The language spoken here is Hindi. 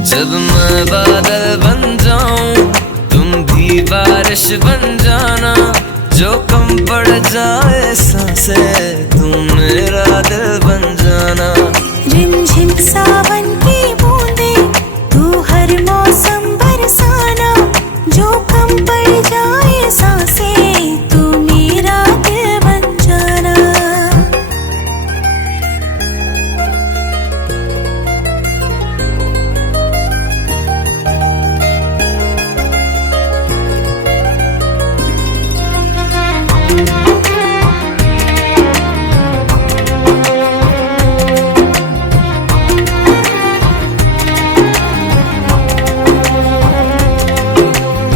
जब मैं बादल बन जाऊं तुम भी बारिश बन जाना, जो कम पड़ जाए सांसें तुम मेरा दिल बन जाना।